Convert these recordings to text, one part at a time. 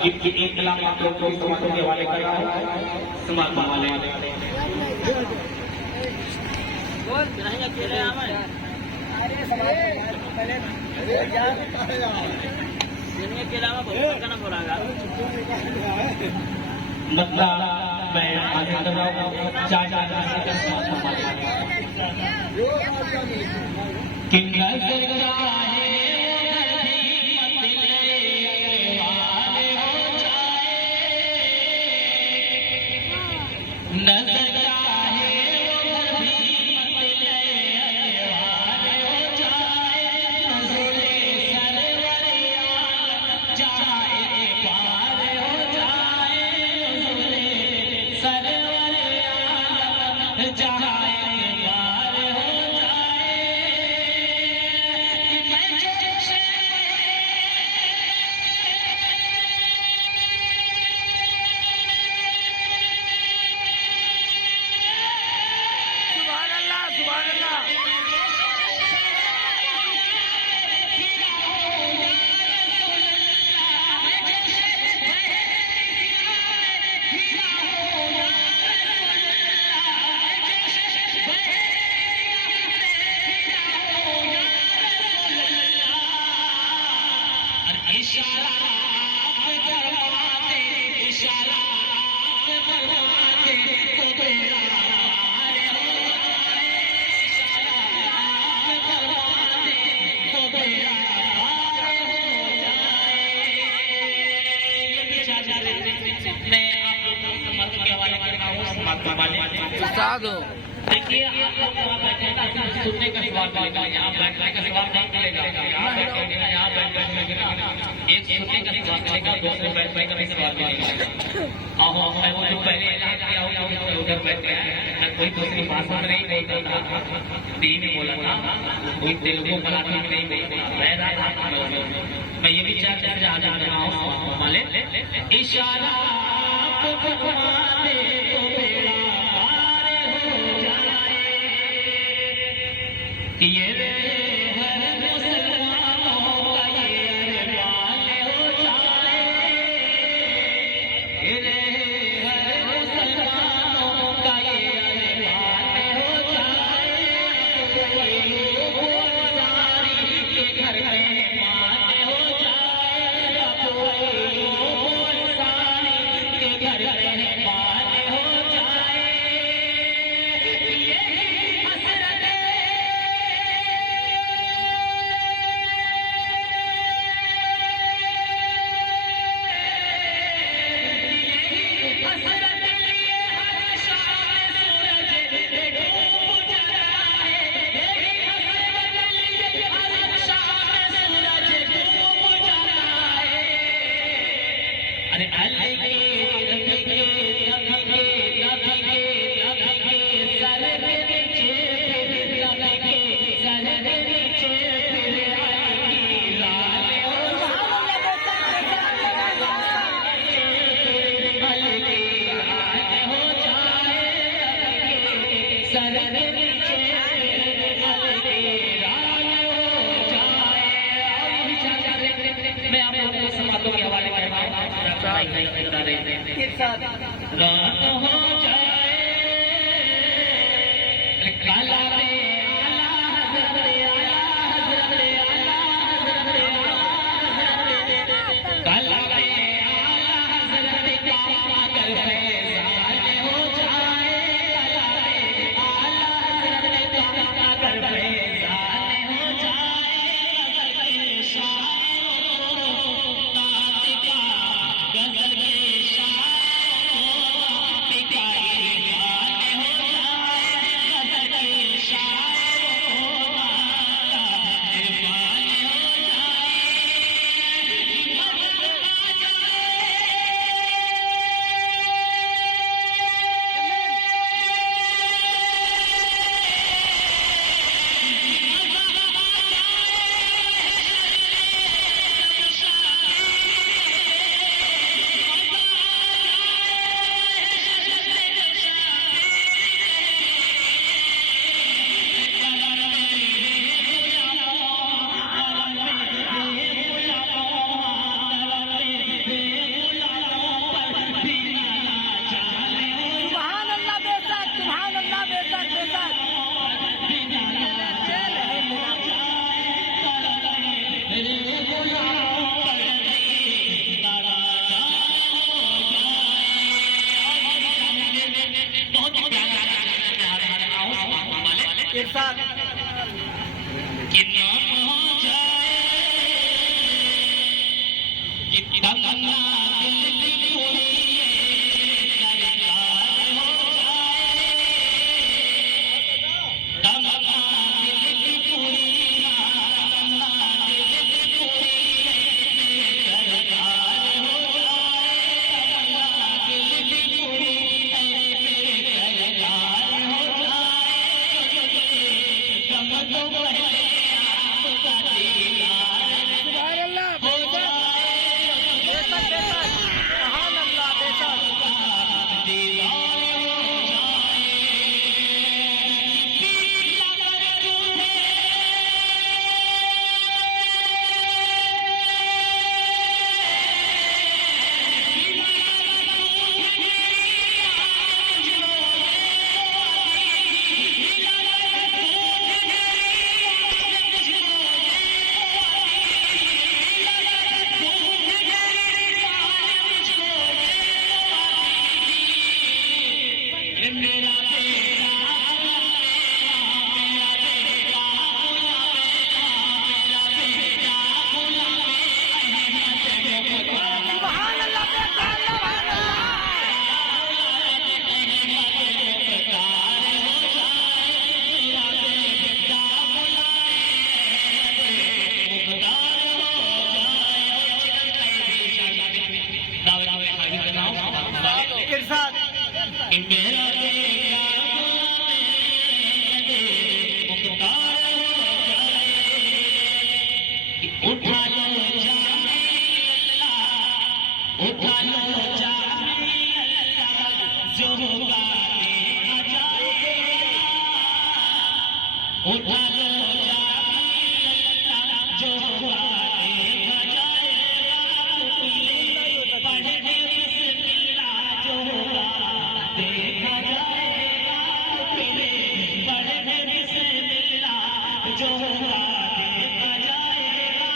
एक कलाम आप लोग को समाप्त के हवाले कर रहा हूँ। समाप्त वाले मतलब मैं आगे कर रहा हूँ चार कि नजर चाहे नजर चाहे देखिए आप लोग वहाँ बैठेगा सुनने का सवाल मिलेगा, यहाँ बैठने का सवाल नहीं मिलेगा। यहाँ बैठेगा यहाँ बैठने का एक सुनने का सवाल मिलेगा, दूसरे बैठने का भी सवाल मिलेगा। आओ मैं वो जो पहले ऐलान किया हूँ उधर बैठ गया, मैं कोई दूसरी भाषा में नहीं बोलता था, हिंदी में बोला था, कोई तेलुगु मराठी में नहीं बोलता था। मैं ये भी चर्चा से आज आ रहा हूँ वाले इशारा ये हर मुसलमानों का ये अरमान हो जाए, ये हर मुसलमानों का ये अरमान हो जाए, वो सारी के घर मेहमान हो जाए, वो सारी के घर मेहमान हो जाए। मैं आप लोगों को समातों के हवाले कर रहा हूँ। हो जाए काला शाह इरशाद कि नाम हो जाए कि तमन्ना दिल की पूरी सरकार हो जाए, तमन्ना दिल की पूरी, तमन्ना दिल की पूरी सरकार हो जाए, तमन्ना दिल की पूरी सरकार हो जाए, कम तो पहले आपका दीदार सुभान अल्लाह बेशक बेशक बेशक सुभान अल्लाह बेशक सुभान अल्लाह बेशक सुभान अल्लाह इरशाद उठा लो जाने अल्लाह, उठा लो जाने अल्लाह, जो होगा देखा जाएगा, उठा लो जाने अल्लाह, जो होगा देखा जाएगा, पढ़े बिस्मिल्लाह जो होगा देखा जाएगा, पढ़े बिस्मिल्लाह जो होगा देखा जाएगा।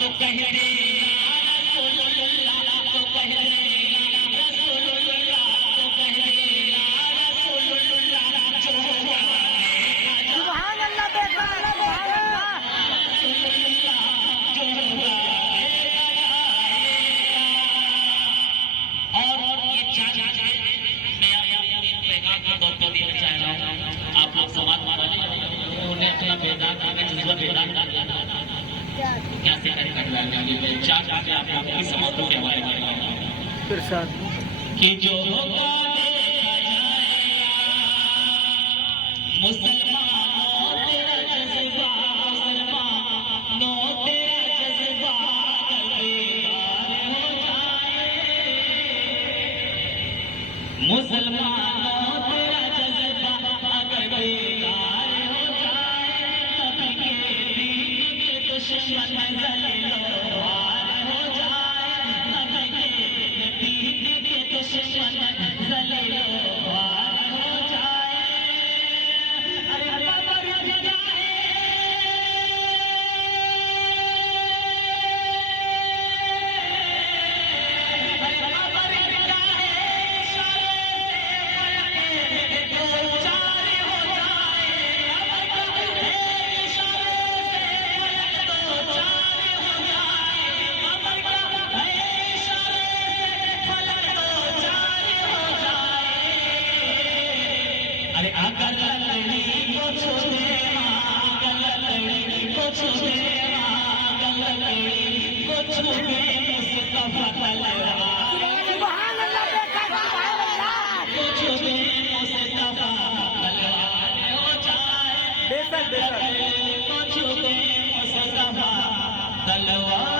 तो कह दे या रसूलुल्लाह, तो कह दे या रसूलुल्लाह, तो कह दे या रसूलुल्लाह, जो होगा देखा जाएगा, सुभान अल्लाह बेशक सुभान अल्लाह जो होगा देखा जाएगा। और ये मैं आपको पैगाम का तौर पर देना चाह रहा हूँ, आप लोग समाज वाले उन्होंने अपना बेदाग जुज़्वा बेदाग क्या से करवाएंगे, चार आप लोगों की समातों के हवाले करेंगे इरशाद कि जो होगा देखा जाएगा, मुसलमानों तेरा जज्बा, मुसलमानों तेरा जज्बा बेदार हो जाए, मुसलमानों तेरा जज्बा अगर बेदार हो जाए, नबी के दीन के दुश्मन जलीलोहार हो जाए, नबी के दीन के दुश्मन जलीलोहार हो जाए। अरे कबर जाए अरे अगर लड़ी को छुए, अगर लड़ी को छुए, अगर लड़ी को छुए, मुस्तफा तलवार सुभान अल्लाह बेशक सुभान अल्लाह को छुए, मुस्तफा तलवार हो जाए, बेशक बेशक को छुए, मुस्तफा तलवार